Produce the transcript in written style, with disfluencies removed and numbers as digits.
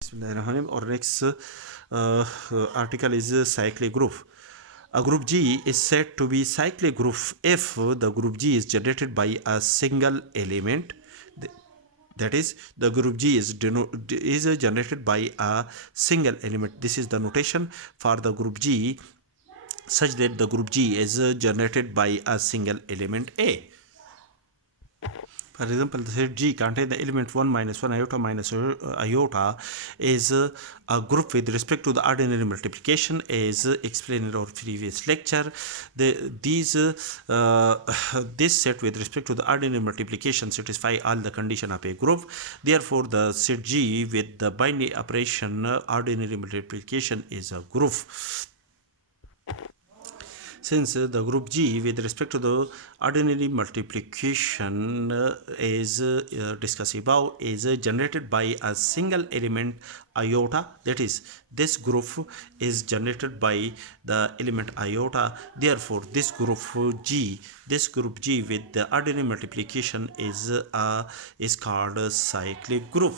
Bismillahirrahmanirrahim. Our next article is cyclic group. A group G is said to be cyclic group if the group G is generated by a single element. That is, the group G is generated by a single element. This is the notation for the group G, such that the group G is generated by a single element A. For example, the set G contains the element 1 minus 1 iota minus iota is a group with respect to the ordinary multiplication, as explained in our previous lecture. This set with respect to the ordinary multiplication satisfy all the condition of a group. Therefore, the set G with the binary operation ordinary multiplication is a group. Since the group G with respect to the ordinary multiplication is discussed above is generated by a single element iota, that is, this group is generated by the element iota. Therefore, this group G with the ordinary multiplication is called a cyclic group.